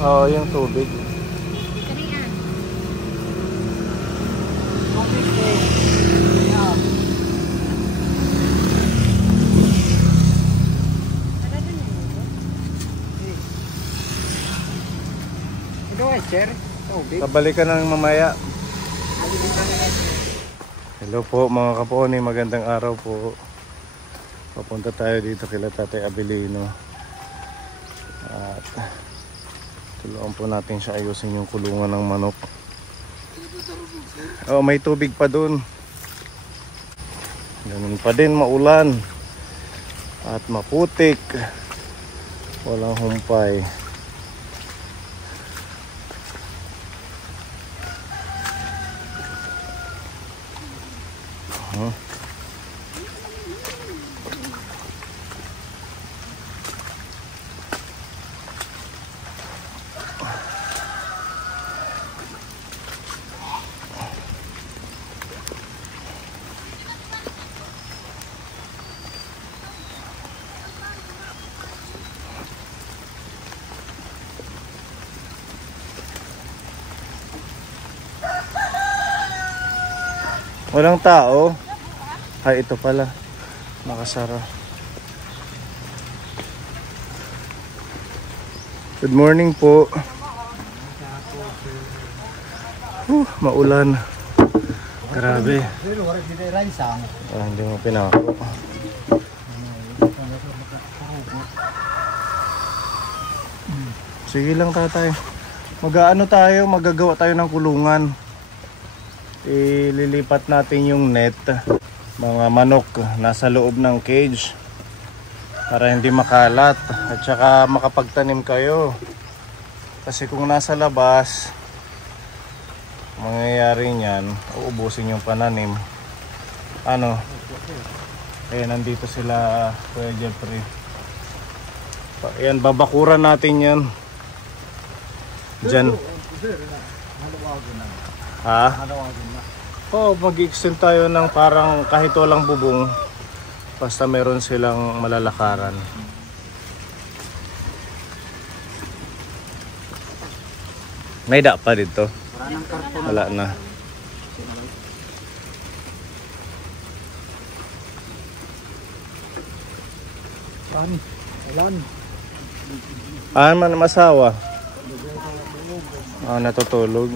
Oo, yung tubig. Kanian. Tubig din. Yan. Ada din yun. Ito ay sir. Tubig. Kabalikan na ng mamaya. Malilitan na lang. Hello po mga kaponi, magandang araw po. Papunta tayo dito kila Tatay Abilino. At tulungan po natin siya ayusin yung kulungan ng manok. Oh, may tubig pa dun. Ganun pa din, maulan. At maputik. Walang humpay. Walang tao. Ay, ito pala. Nakasara. Good morning po. Maulan. Grabe. Hindi mo pinako. Sige lang tatay. Mag-aano tayo, magagawa tayo ng kulungan. Ililipat natin yung net, mga manok nasa loob ng cage para hindi makalat at saka makapagtanim kayo, kasi kung nasa labas mangyayari niyan, uubusin yung pananim. Ano, nandito sila Kuya Jeffrey. Ayan, babakuran natin yan dyan. Ha? Oh, mag-extend tayo ng parang kahit walang bubong, basta meron silang malalakaran. May da pa dito. Wala na. Man masawa. Natutulog.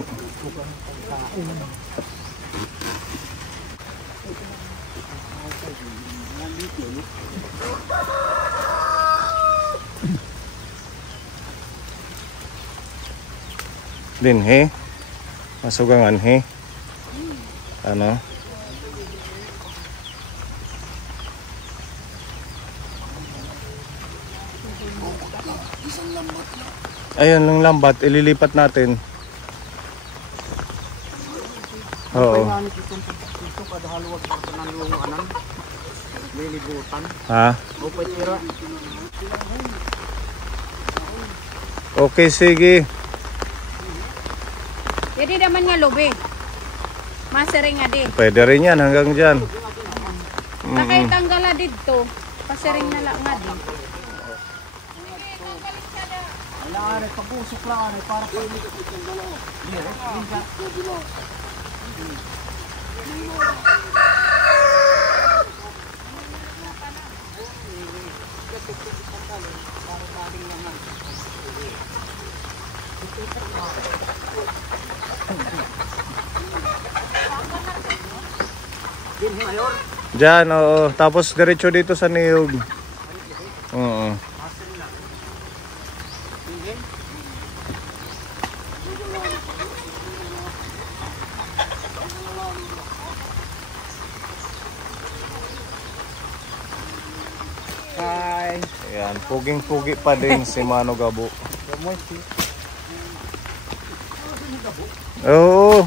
Din he. Masugangan he. Ano? Ayun lang lambat, ililipat natin. Oo. Ha? Okay, sige. Jadi naman nga lobe. Masering nga di. Pwede rin yan hanggang dyan. Nakay tanggala dito. Pasering na lang nga di. Wala rin, pag-usok lang rin, para pa hindi ka pagkandalo. Diyan, oo. Tapos diretso dito sa niyog. Oo. Hi. Ayan, puging-pugi pa din si Mano Gabo. Oo.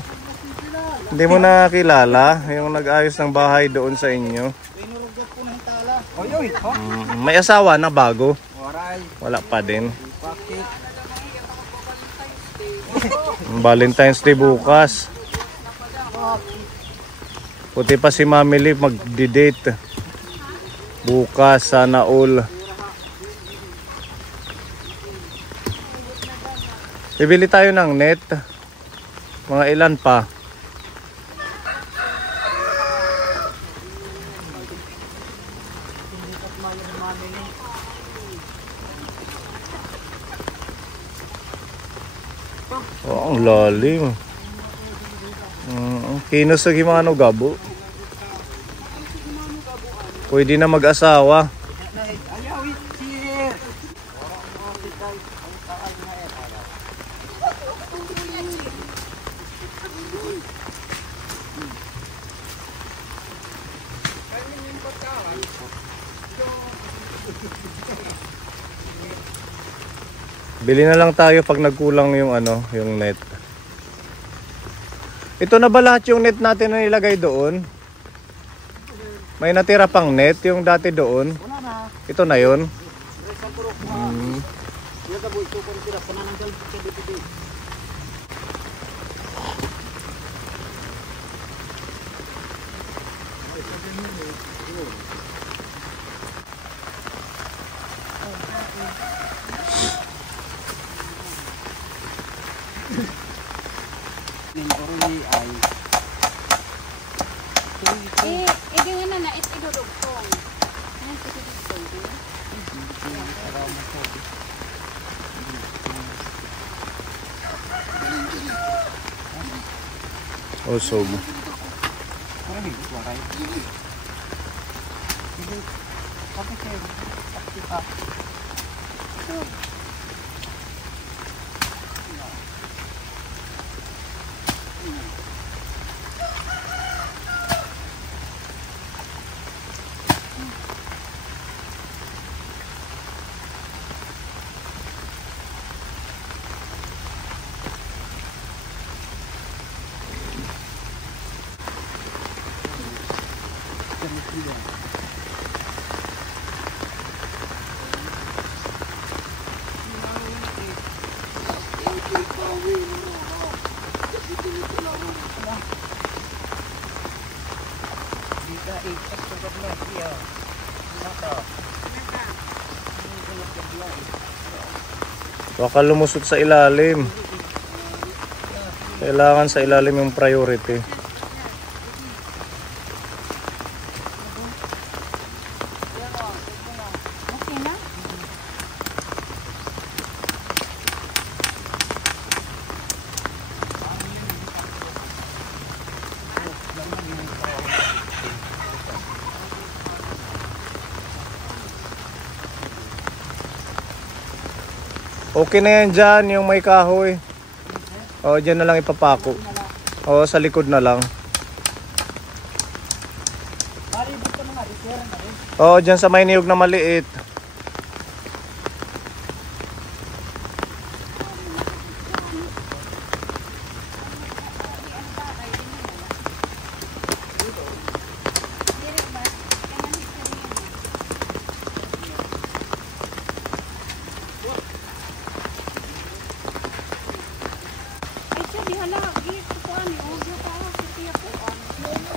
Hindi mo nakilala yung nag-ayos ng bahay doon sa inyo. May asawa na bago? Wala pa din. Valentine's Day bukas. Puti pa si Mami Liv mag-date bukas, sana all. Bibili tayo ng net. Mga ilan pa. Oh, ang lalim. Kinos sa gimano gabo. Pwede na mag-asawa. Bili na lang tayo pag nagkulang yung ano, yung net. Ito na ba lahat yung net natin na nilagay doon? May natira pang net yung dati doon. Ito na yun. Hindi nga na idudugtong. Usog. Baka lumusot sa ilalim. Kailangan sa ilalim yung priority. Okay na? Okay na yan dyan, yung may kahoy. O, dyan na lang ipapako. O, sa likod na lang. O, dyan sa may niyog na maliit. Ay, sabi hala, dito ko ano, dito ko ako, tiyak ko ano.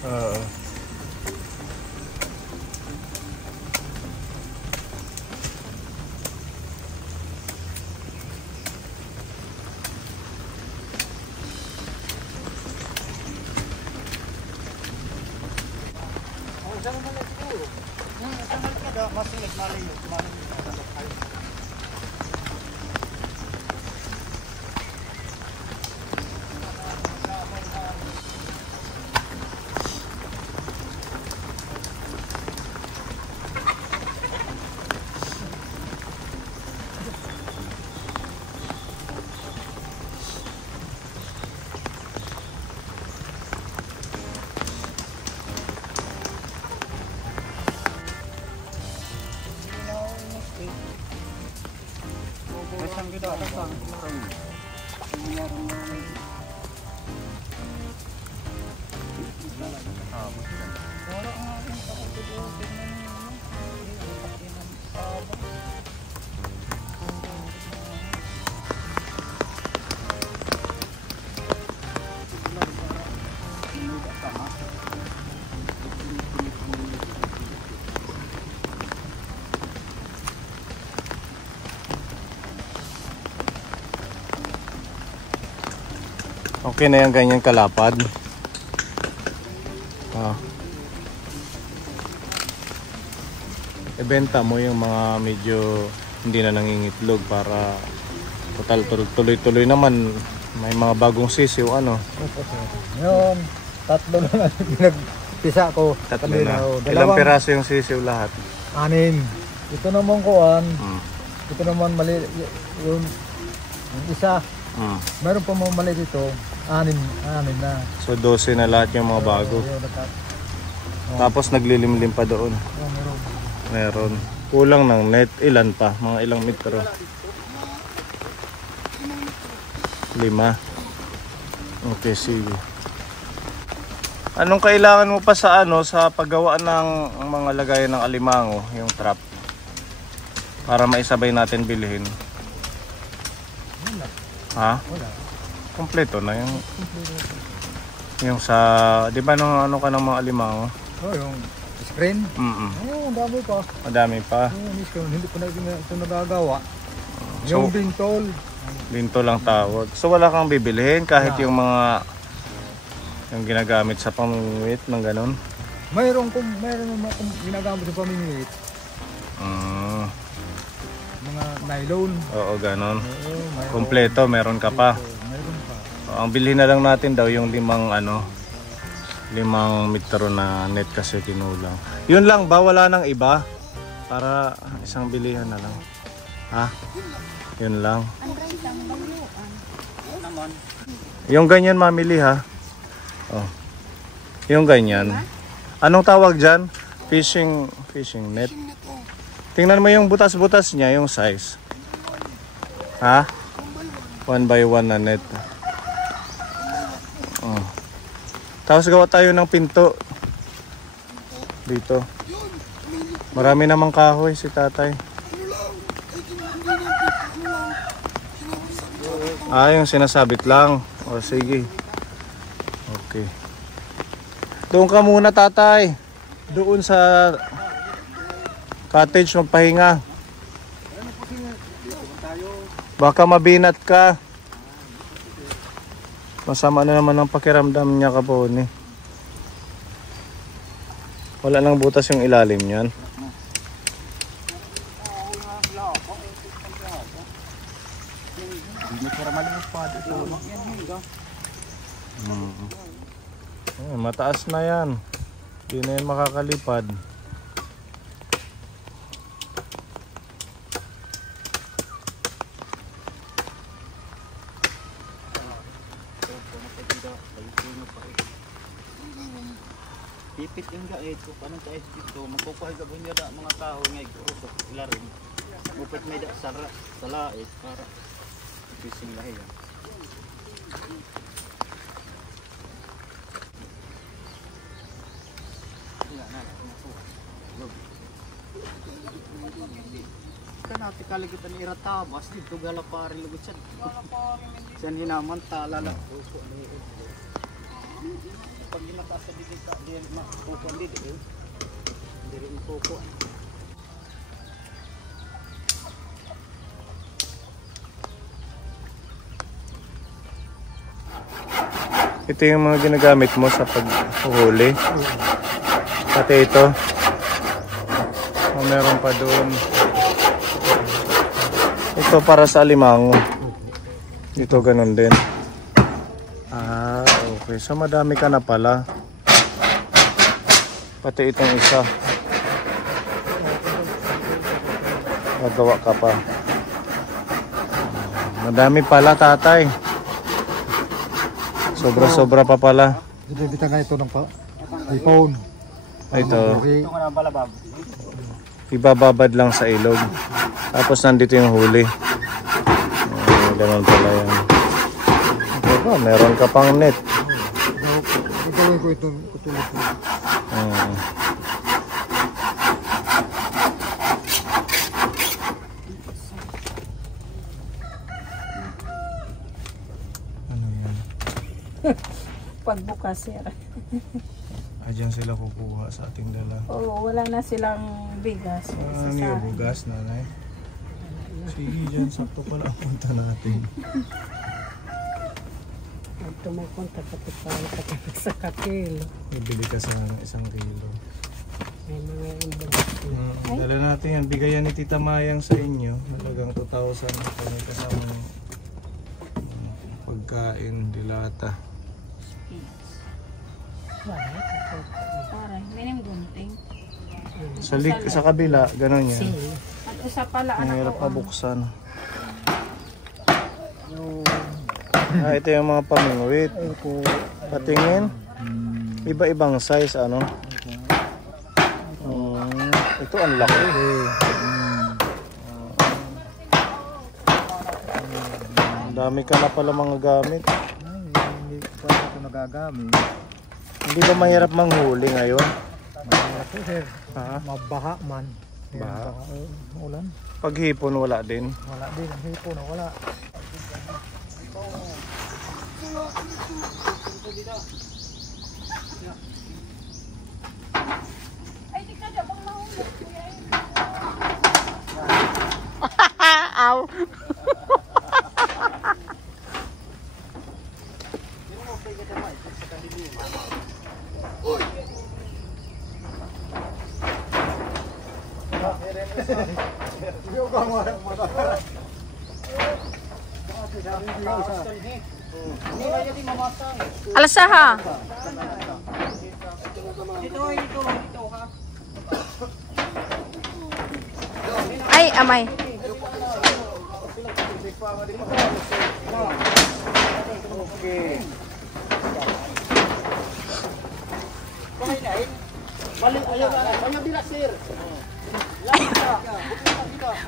Oo. Mas Okay na yan, ganyan kalapad. Ibenta mo yung mga medyo hindi na nangingitlog para total tuloy-tuloy naman. May mga bagong sisiw ano. Ngayon, 3 na lang pinagpisa ko. 3 na. Ilang piraso yung sisiw lahat? 6. Ito naman kuan. Ito naman mali yung isa. Meron pa mga mali dito. 6 na. So 12 na lahat yung mga bago. Tapos naglilimlim pa doon. Meron. Kulang ng net. Ilan pa? Mga ilang metro? 5. Okay, sige. Anong kailangan mo pa sa sa paggawa ng mga lagayan ng alimango, yung trap? Para maisabay natin bilhin. Ha? Wala. Kompleto na yung sa, di ba nung ka ng mga alimango? Yung screen? Ang dami pa. Madami pa. Hindi ko na ito nagagawa. So, Yung bintol. Binto lang tawag. So wala kang bibilihin kahit yung mga yung ginagamit sa pamimit ng ganun? Mayroon naman akong ginagamit sa pamimit. Mga nylon. Oo, ganun. Mayroon. Kompleto, meron ka pa. Mayroon pa. Ang bilhin na lang natin daw yung 5 metro na net kasi tinulang. Yun lang ba? Wala nang iba? Para isang bilihan na lang. Ha? Yun lang. Yung ganyan mamili ha. Oh. Yung ganyan. Anong tawag dyan? Fishing net. Tingnan mo yung butas-butas niya, yung size. Ha? 1 by 1 na net. Oh. Tapos gawa tayo ng pinto. Dito. Marami namang kahoy si tatay. Yung sinasabit lang. O sige. Okay. Doon ka muna tatay. Doon sa cottage magpahinga. Baka mabinat ka. Masama na naman ang pakiramdam niya kapon eh. Wala nang butas yung ilalim niyan. Mataas na yan. Hindi na yan makakalipad. Pipit yung gait ko, anong kait dito, magkukuhay ka bunyo na mga tao ngay usok ilarim. Mupit may da sa lait para fishing lahi yan. Kanati kaligitan ni iratabas dito galapari lugut siya. Siyan hinaman talala. Pag ginataas sa bigay ka, di makukuha dito. Hindi rin makukuha. Ito yung mga ginagamit mo sa paghuhuli. Pati ito. Meron pa doon. Ito para sa alimango. Dito ganun din. Okay, so madami ka na pala. Pati itong isa. Magawa ka pa. Madami pala tatay. Sobra-sobra pa pala. Bibita nga ito ng iPhone. Ito. Ito nga na balabab. Ibababad lang sa ilog. Tapos nandito yung huli. ganun pala yan. Diba, meron ka pang net. Gagawin ko ito tulad ko. Ano yan? Pagbukas, sir. Diyan sila kukuha sa ating dala. Oo, wala na silang bigas. Ano yung bugas, nanay? Sige, dyan. Sakto pala ang punta natin. At tumupunta pati sa kakilo. Bibili ka sa 1 kilo. May mga imbag. Dala natin yan. Bigayan ni Tita Mayang sa inyo. Halagang 2,000. Kami kasama ng pagkain, dilata. Parang, minim gunting. Sa kabila, gano'n yan. At isa pala, Ang anak hirap ko. mabuksan. Ito yung mga pamingwit. Patingin. Iba-ibang size, ano? Ito ang laki. Ang dami ka na pala mga gamit. Hindi pa ito nagagamit. Hindi ba mahirap manghuli ngayon? Mahirap po, sir. Ha? Mabaha man. Baha? Ulan. Paghipon wala din. Wala din. Ang hipo na wala. Ay, di ka dyan pang mahulog. Alasaha. Ay, amay.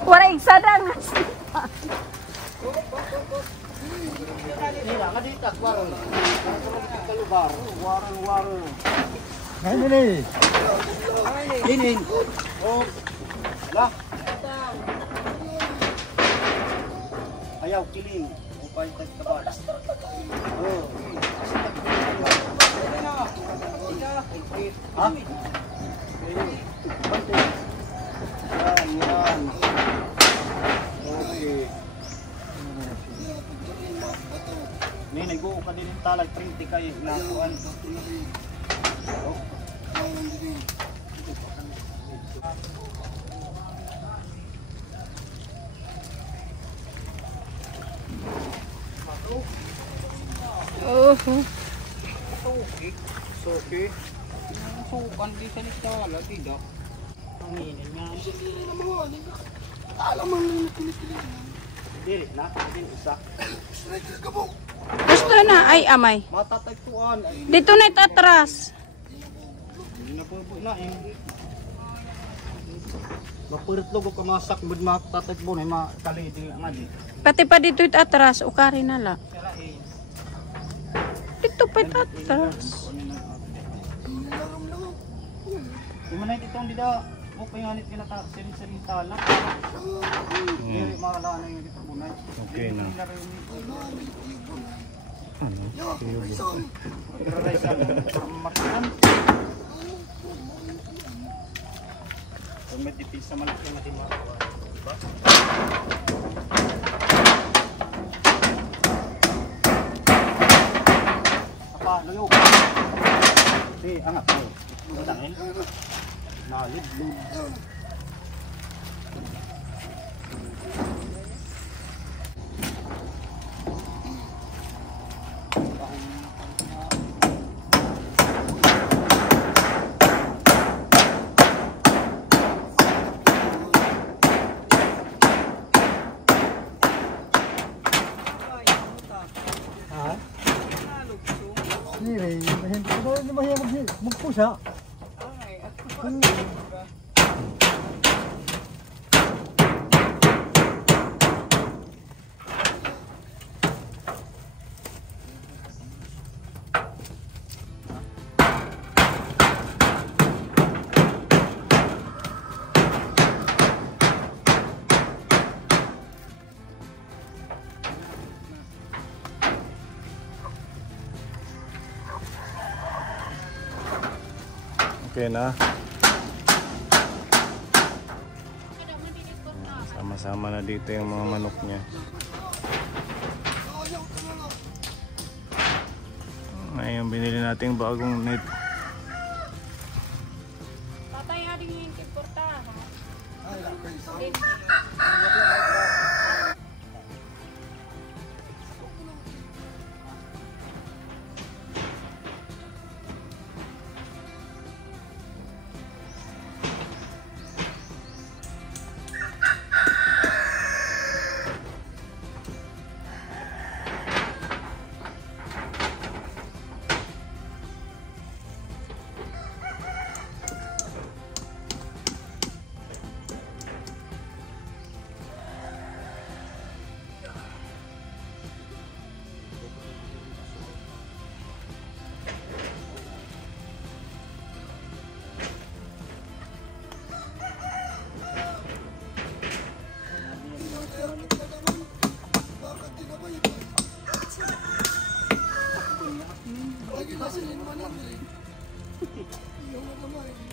Wala igsadang. Ngayon din eh. Dinin. Oh. Lah. Ayaw kiling. Upay tagtabad. Oh. Ha? Yan. Okay. May nag-uo ka din yung talag 30 kayo nakuan. Okay. Sukan di sa nitala, tidak. Panginin nga. Alam mo na pinipili. Dili na, din isa. Gusto na, ay amay. Matatagpuan. Dito na itatras. Hindi na po na eh. Mapurit logo ka masak bud matatagpuan ay makalidi nga di. Pati pa dito itatras, ukari na lang. Dito pa itatras. Imanay itong dida. O payanit kinata sirin tala. Dili maala na yung dito bunay. Okay na. May tipis sa malaki na di makawa. Diba? Apa, layo. Angat mo. Dangin. Nalid. Hindi mahiya magpusa. Okay na. Sama-sama na dito yung mga manok niya. Ngayon binili natin bagong net. Tatay, aling yung kiportahan.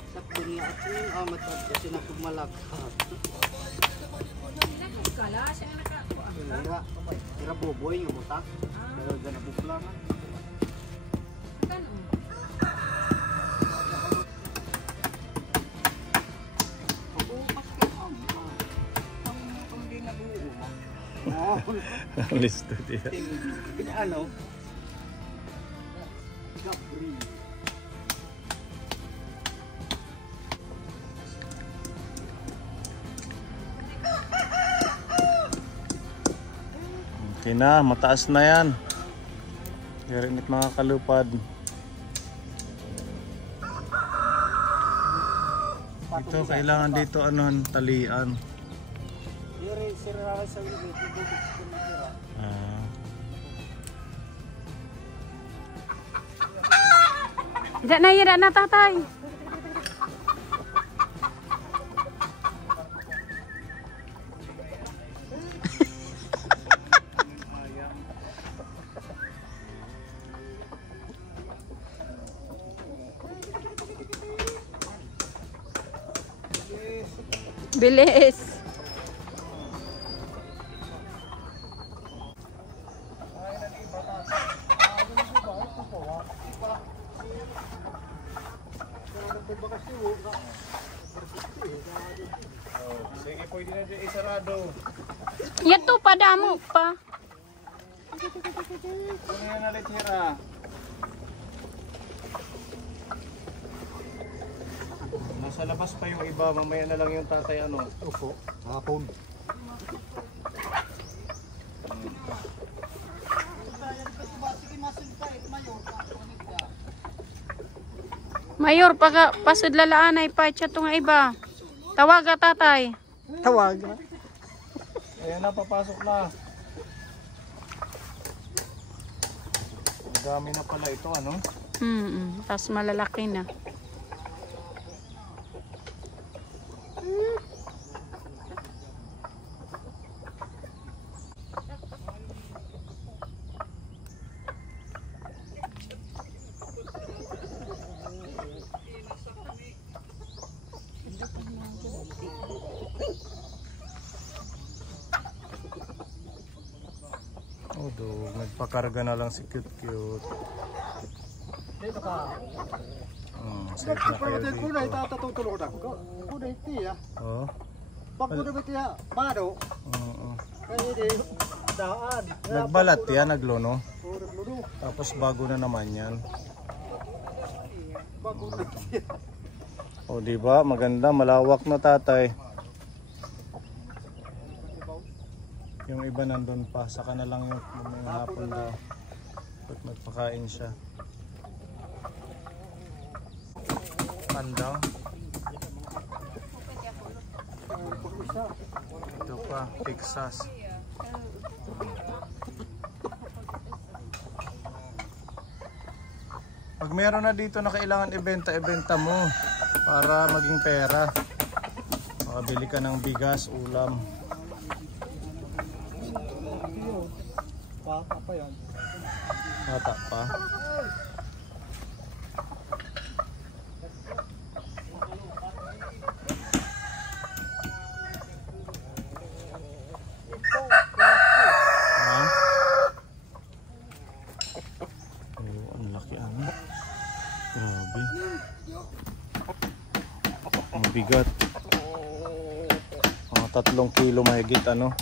Sakto niya at yung amat at kasi napagmalakad. Kala siya nga nakakuha. Kira boboy nga butak. Pero dyan nabuklangan. Ganun. Pag-uupas ka ang di nag-uuma. Listo diya. Ano? Gabri. Okay na, mataas na yan. Garinit mga kalupad. Ito, kailangan dito anuhan, talian. Yuri, sirara sa ulit. Ah. Tidak na tatay. Bilis. Sige, pwede na dyan isarado. Yan to, padamo pa. Ano yan nalit hira? Nasa labas pa yung iba, mamaya na lang yung tatay ano. Opo, hapon. Mayor, pagka pasod lalaan ay pa chat nga iba. Tawag ka tatay. Tawag. Ayan na, papasok na. Ang dami na pala ito, ano? Tapos malalaki na. Oh, nagpakarga na lang si Cute. Dito ka. Safe na kayo Pero dito. kunay tatatutulog ako. Kunay tiya. Oh, Pag kunay ba tiya, bado. oo. Kaya di daan. Nagbalat yan, naglono. Puro ludo. Tapos bago na naman yan. Bago na tiya. O, di ba? Maganda, malawak na tatay. Yung iba nandun pa, saka na lang yung hapon daw. Pag magpakain siya. Pandaw. Ito pa, Texas. Pag meron na dito na kailangan ibenta mo para maging pera. Makabili ka ng bigas, ulam. Bata pa yan. Bata pa. bigat. Mga 3 kilo mahigit ano.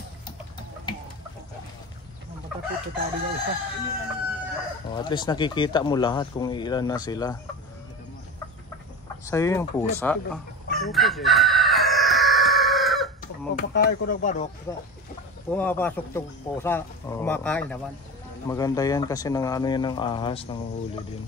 Oh, at least nakikita mo lahat kung ilan na sila. Sa'yo yung pusa. Pagpakain ko ng manok, pumapasok itong pusa, kumakain naman. Maganda yan kasi nang ano yan ng ahas, nanguhuli din.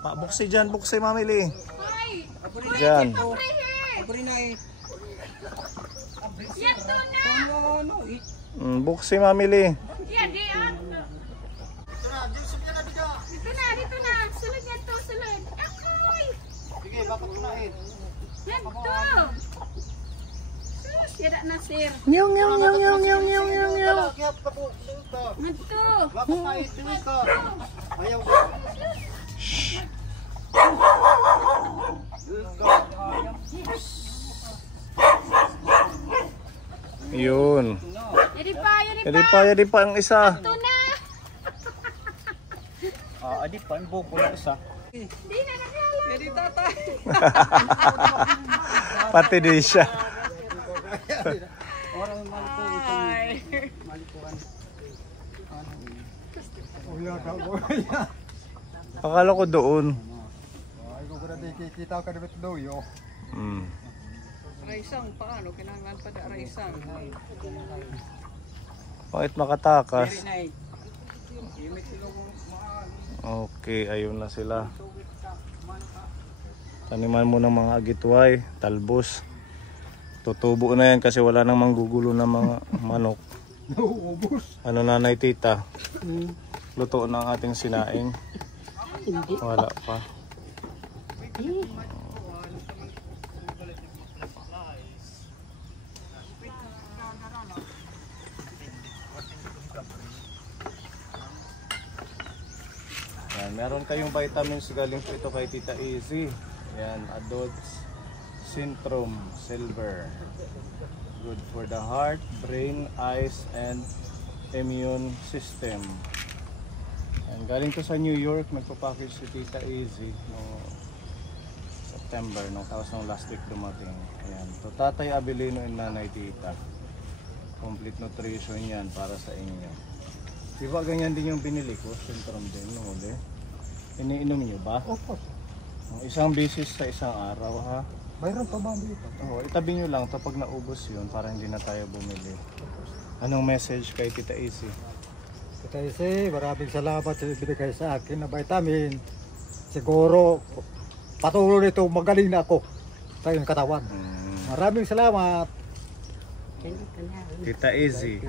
Buksi dyan, buksi mamili. Dyan. Buksi mamili. Dito na. Sulod yan to, sulod. Akoy! Sige, bakit kunain? Yan to. Sira na, sir. Nyong. Kaya pa po, sulta. Yan to. Bakit kunain, sulta. Ayaw. Yun. Yadi pa ang isa. Ito na. Adi pa, ang buko na isa. Di na naglala. Pwede tatay. Pati di siya. Orang malpo ito. Malpuan. Akala ko doon. Ay, kung na kikita ka naman ito yo. Raisang, paano? Kinangan pa da raisang. Bakit makatakas? Okay, ayun na sila. Taniman mo ng mga agitway, talbos. Tutubo na yan kasi wala nang manggugulo ng mga manok. Ano nanay tita? Luto na ang ating sinaing. Wala pa. Yan, meron kayong vitamins galing po ito kay Tita Easy. Yan, Adults Syndrome Silver. Good for the heart, brain, eyes, and immune system. Yan, galing to sa New York, nagpapackage si Tita Easy no September, tapos nung last week dumating. Ayan, to Tatay Abilino and Nanay Tita. Complete nutrition yan para sa inyo. Diba ganyan din yung binili ko, Syndrome din nung uli. Iniinom nyo ba? Opo. Isang bisis sa isang araw ha. Mayroon pa ba dito? Oo, itabi nyo lang kapag naubos yun para hindi na tayo bumili. Anong message kay Tita Easy? Tita Easy, maraming salamat sa ibigay sa akin na vitamin. Siguro, patuloy nito magaling na ako sa iyong katawan. Maraming salamat. Tita Easy.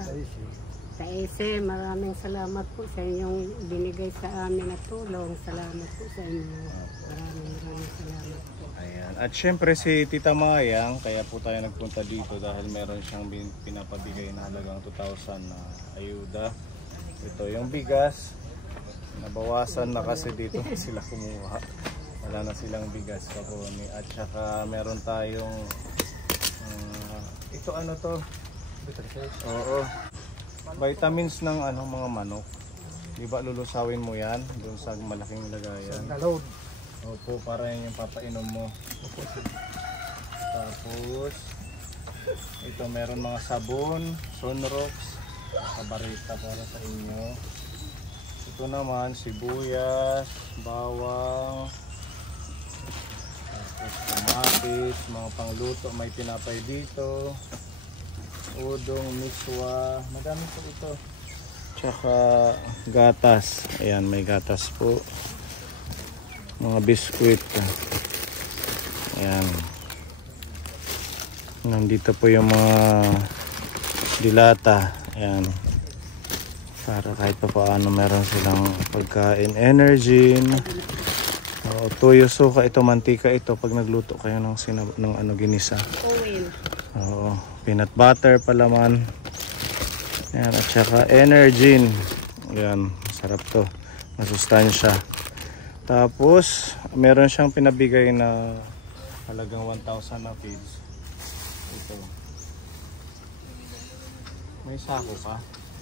Sa ESE, maraming salamat po sa inyong binigay sa amin na tulong. Salamat po sa inyo. Maraming salamat po. Ayan. At syempre si Tita Mayang, kaya po tayo nagpunta dito dahil meron siyang pinapabigay na halagang 2,000 na ayuda. Ito yung bigas. Nabawasan na kasi dito sila kumuha. Wala na silang bigas kaponi. At saka meron tayong ito ano to? Oo. Vitamins ng mga manok. Di ba lulusawin mo yan doon sa malaking lagayan? Galon. Opo, para yan yung papainom mo. Tapos ito meron mga sabon, Sunrox, kabarita para sa inyo. Ito naman sibuyas, bawang, tapos kamatis, mga pangluto, may tinapay dito. Udong, miswa, madami po ito. Tsaka gatas. Ayan, may gatas po. Mga biskuit. Ayan. Nandito po yung mga dilata. Ayan. Para kahit pa paano meron silang pagkain. Energy. Toyo, suka. Ito, mantika ito. Pag nagluto kayo ng ginisa. Oil. Oo. Peanut butter palaman. Ayan, at saka energy. Ayan, masarap to. Masustansya. Tapos, meron siyang pinabigay na halagang 1,000 na feeds. Ito. May sako ka.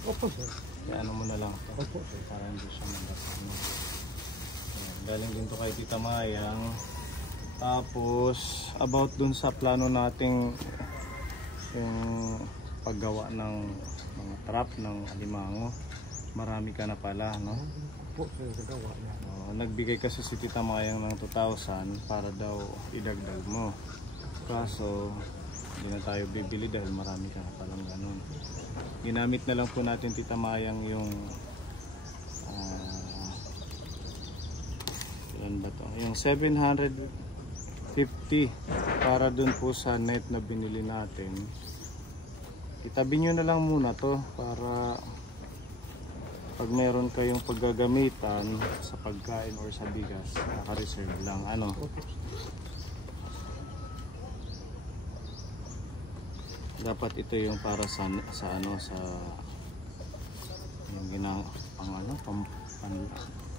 Opo sir. Kaya ano mo na lang ito. Opo sir. Para hindi siya mabasa. Ayan, galing din to kay Tita Mayang. Tapos, about dun sa plano nating yung paggawa ng mga trap ng alimango. Marami ka na pala, no? Opo sir, gagawa niya. Nagbigay kasi si Tita Mayang ng 2,000 para daw idagdag mo. Kaso, hindi na tayo bibili dahil marami ka na palang ganun. Ginamit na lang po natin Tita Mayang yung ilan ba to? Yung 750 para dun po sa net na binili natin. Itabi nyo na lang muna to para pag meron kayong paggagamitan sa pagkain or sa bigas, naka-reserve lang. Ano? Dapat ito yung para sa ano sa yung ginang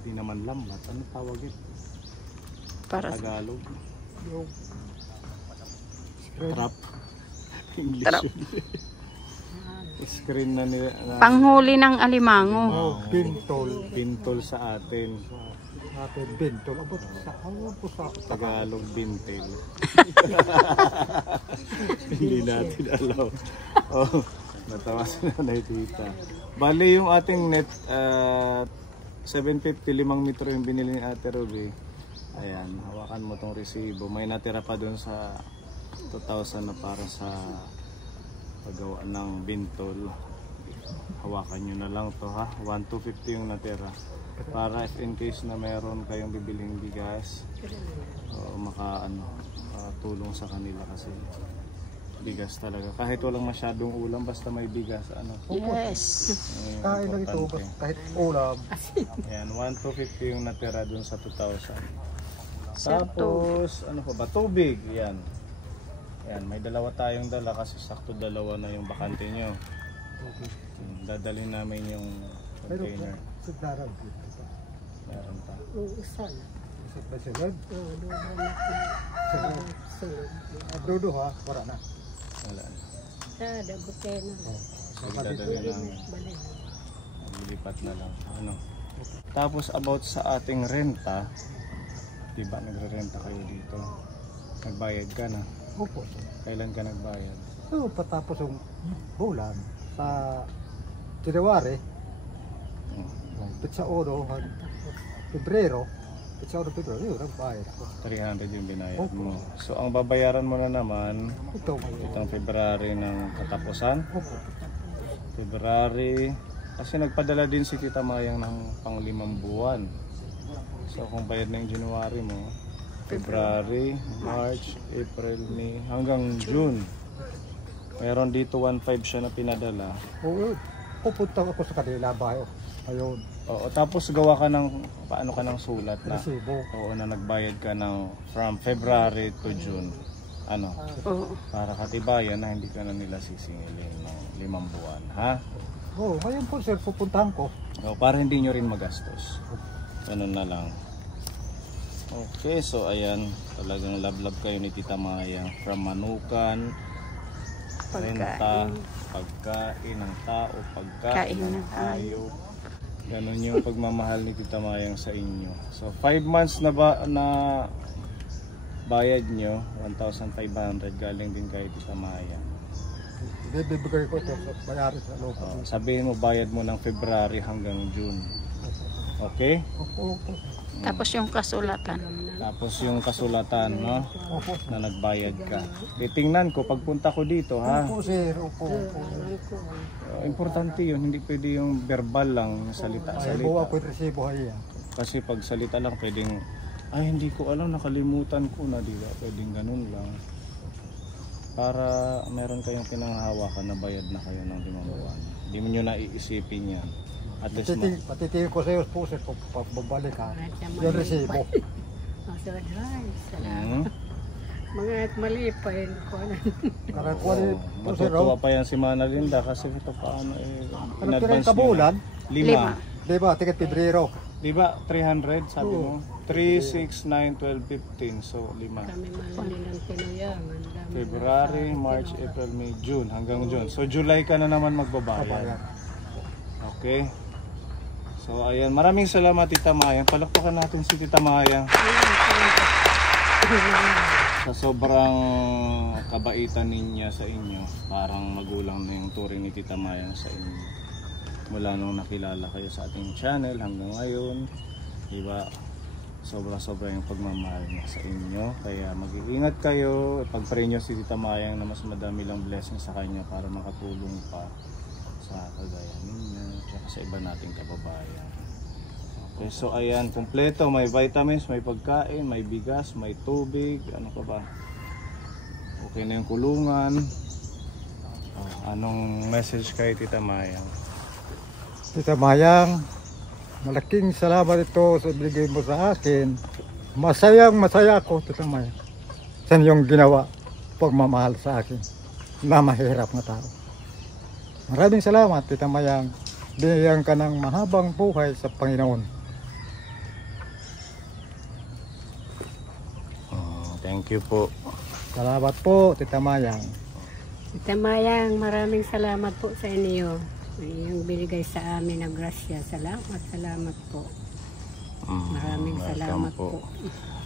di naman lambat. Ano tawag ito? Para Tagalog. Yung Trap. English. Trap. Screen na nila. panghuli ng alimango. bintol. Pintol sa atin. Sa atin bintol. Abot sa ano po sa Tagalog bintel. Hindi natin alam. Oh, natawa si Nanay Tita. Bali yung ating net 750 5 metro yung binili ni Ate Ruby. Ayan, hawakan mo tong resibo. May natira pa doon sa 2,000 na para sa paggawa ng bintol. Hawakan nyo na lang to ha. 1,250 yung natira. Para if in case na meron kayong bibiling bigas, tulong sa kanila kasi bigas talaga. Kahit walang masyadong ulam, basta may bigas. Yes. kain lang ito Importante. kahit ulam. Ayan, 1,250 yung natira dun sa 2,000. Tapos, ano pa ba? Tubig. Yan. Yan, may dalawa tayong dala kasi sakto dalawa na yung bakante nyo. Dadalhin namin yung container. Sa darang. Meron pa. Uusan. Sa basilad. Oo, doon na Abdodo ha, wala na. Wala na. dagote na. So, dadalhin namin. Balik. Lilipat na lang. Tapos about sa ating renta, diba nagre-renta kayo dito? Nagbayad ka na? Opo. Kailan ka nagbayad? So, patapos yung bulan sa January, Pitsa Oro, Pebrero, Pitsa Oro, Pebrero, yun, nagbayad ako. 300 yung binayad mo. So ang babayaran mo na naman Ito, itong February ng katapusan. opo. February, kasi nagpadala din si Tita Mayang ng pang 5 buwan. So kung bayad na yung January mo, February, March, April, May, hanggang June. Meron dito 1.5 siya na pinadala. Oo, pupunta ako sa kanila, bayo. Ayun, Oo, tapos gawa ka ng, paano ka ng sulat na, resibo. oo, na nagbayad ka ng from February to June. Ano? Oo. Para katibayan na hindi ka na nila sisingilin ng 5 buwan. Ha? Oo, ngayon po sir, pupuntahan ko. O, para hindi nyo rin magastos. Ganun na lang. Okay, so ayan, talagang love kayo ni Tita Mayang. From manukan, renta, pagkain ng tao, pagkain Kain ng ng hayop. Ganun yung pagmamahal ni Tita Mayang sa inyo. So 5 months na ba na bayad nyo, 1,500 galing din kay Tita Mayang. Bibigay ko ito sa bayarin sa loob. Sabihin mo bayad mo ng February hanggang June. Okay? Opo, opo. Tapos yung kasulatan. Tapos yung kasulatan, no? Opo. Na nagbayad ka. Titingnan ko pagpunta ko dito, ha? Opo sir, opo, opo. Importante yun, hindi pwede yung verbal lang, Ay, buwa salita-salita. ko yung resibo haya. Kasi pag salita lang pwedeng, ay hindi ko alam, nakalimutan ko na, di ba? Pwedeng ganun lang. Para meron kayong pinanghahawakan na bayad na kayo ng 5 buwan. Hindi mo nyo naiisipin yan. At least Patitingin ko sa iyo po sir, kung pagbabalik ha. Yung resibo. Hmm? Mga malipay ko na. Karakuha rin po sir, Matutuwa pa yan si Mana Linda kasi ito paano ano pinang kabulan? 5. Diba, ticket Pebrero. Di ba 300 sabi Oo. mo? 3, 6, 9, 12, 15. So 5. Kami man nilang tinayangan. February, March, April, May, June. Hanggang June. So July ka na naman magbabayad. Kabayan. Okay. So ayan, maraming salamat Tita Mayang. Palakpakan natin si Tita Mayang. Sa sobrang kabaitan niya sa inyo, parang magulang na yung turing ni Tita Mayang sa inyo. Mula nung nakilala kayo sa ating channel hanggang ngayon, diba? Sobra-sobra yung pagmamahal niya sa inyo. Kaya mag-iingat kayo. Pag-pray nyo si Tita Mayang na mas madami lang blessing sa kanya para makatulong pa sa kagaya ninyo at sa iba nating kababayan. Okay, so ayan, kompleto. May vitamins, may pagkain, may bigas, may tubig. Ano pa ba? Okay na yung kulungan. Anong message kay Tita Mayang? Tita Mayang, malaking salamat ito sa binigay mo sa akin. Masaya ako, Tita Mayang, sa iyong ginawa, pagmamahal sa akin na mahirap na tao. Maraming salamat, Tita Mayang. Binigyan ka ng mahabang buhay sa Panginoon. Thank you po. Salamat po, Tita Mayang. Tita Mayang, maraming salamat po sa inyo. Yung binigay sa amin na grasya. Salamat po. Maraming salamat po.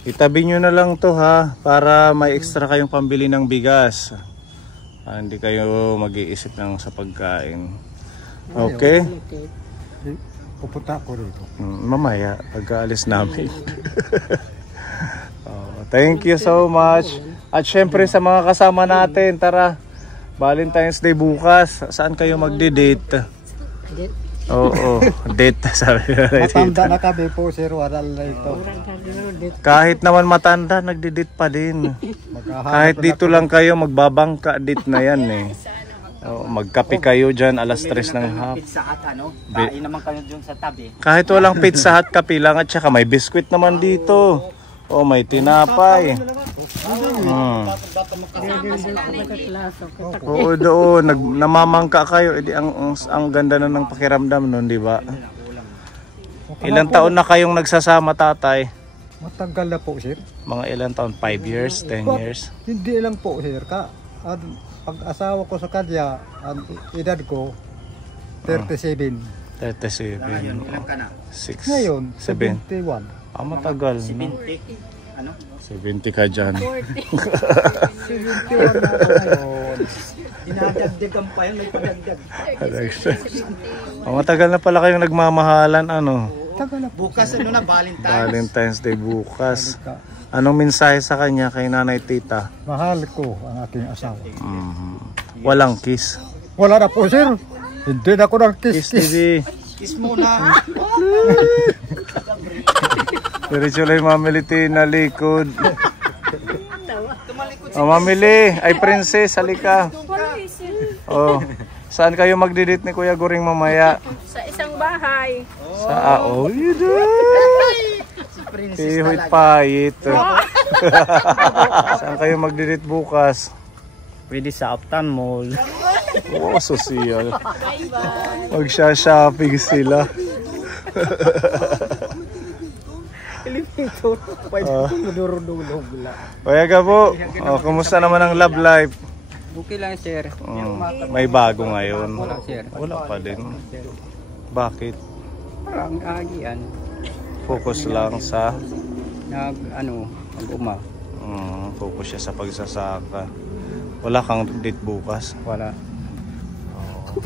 Itabi nyo na lang to ha, para may extra kayong pambili ng bigas. Hindi kayo mag-iisip ng sa pagkain. Okay? Okay. Pupunta ko rito. Mamaya, pagkaalis namin. Thank you so much. At syempre sa mga kasama natin, tara. Valentine's Day bukas. Saan kayo magdi-date? Oo, date sabi na. Matanda na kami po, Sir Waral na ito. Kahit naman matanda, nagdi-date pa din. Kahit dito lang kayo, magbabangka date na yan eh. Magkape kayo dyan, alas 3 ng hapon. Pizza Hut, ano? Kain naman kayo dyan sa tabi. Kahit walang Pizza Hut, kape lang at saka may biskwit naman dito. Oh, may tinapay. Oo, doon namamangka kayo. Ang ganda na ng pakiramdam noon, di ba? Ilang taon na kayong nagsasama, tatay? Matagal na po, Sir. Mga ilang taon? 5 years? 10 years? Hindi lang po, Sir. Pag-asawa ko sa kanya, ang edad ko, 37. 37. Ngayon, ilan ka na? 6. Ngayon, 7. 71. Matagal. 70. No? Ano? 70 ka dyan. 71 na ako ngayon. Dinadagdagan pa yun, may padagdag. Matagal na pala kayong nagmamahalan, ano? Tagal na po. Bukas ano na, Valentine's. Valentine's Day bukas. Anong mensahe sa kanya kay nanay tita? Mahal ko ang aking asawa. Walang kiss. Wala na po, Sir. Hindi na ako ng Kiss kiss. TV. Kiss muna. Diretso lang yung mamili na likod. Mamili. Ay princess, halika. Oh. Saan kayo magdidit ni Kuya Goring mamaya? Sa isang bahay. Sa Ihoy payit. Saan kayo magdidit bukas? Pwede sa Uptown Mall. Oo, social. Magsha-shopping sila. Kaya ka po, kumusta naman ang love life? Okay lang, sir. May bago ngayon. Wala, sir. Wala pa din. Bakit? Parang agian. Focus lang sa Nag-uma. focus siya sa pagsasaka. Wala kang date bukas. Wala.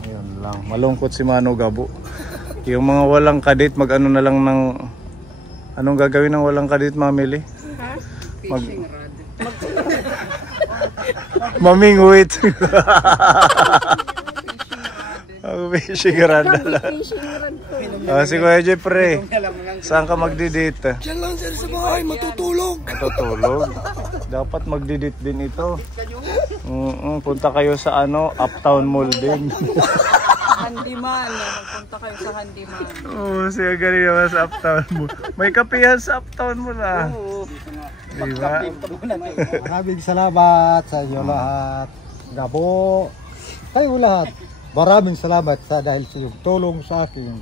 Yun lang. Malungkot si Mano Gabo. Yung mga walang kadate, mag-ano na lang ng... Anong gagawin ng walang kadate, mamili? Fishing rod. Mamingwit. Fishing rod na lang. Si Kuya Jeffrey, saan ka magdi-date? Diyan lang sir sa bahay, matutulog. Matutulog? Dapat magdi-date din ito. Punta kayo sa Uptown Mall din. Handyman, magpunta kayo sa handyman. Oo, siya galing naman sa Uptown Mall. May kapihan sa Uptown Mall Diba? Maraming salamat sa inyo lahat. Gabo, kayo lahat. Maraming salamat dahil sa iyong tulong sa aking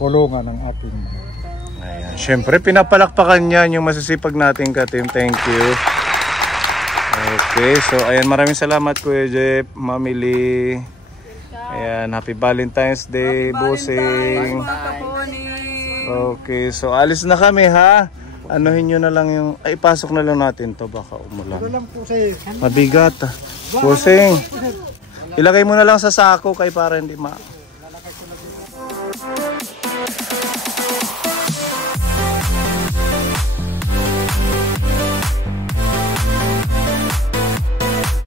kulungan ng aking Ayan. Siyempre, pinapalakpakan yan yung masisipag nating ka-team. Thank you. Okay, so ayan, maraming salamat Kuya Jeff, Mami Lee. Ayan, Happy Valentine's Day, Busing. Okay, so alis na kami ha. Anuhin nyo na lang yung, ay ipasok na lang natin to, baka umulan. Mabigat ha. Busing, ilagay mo na lang sa sako kay para hindi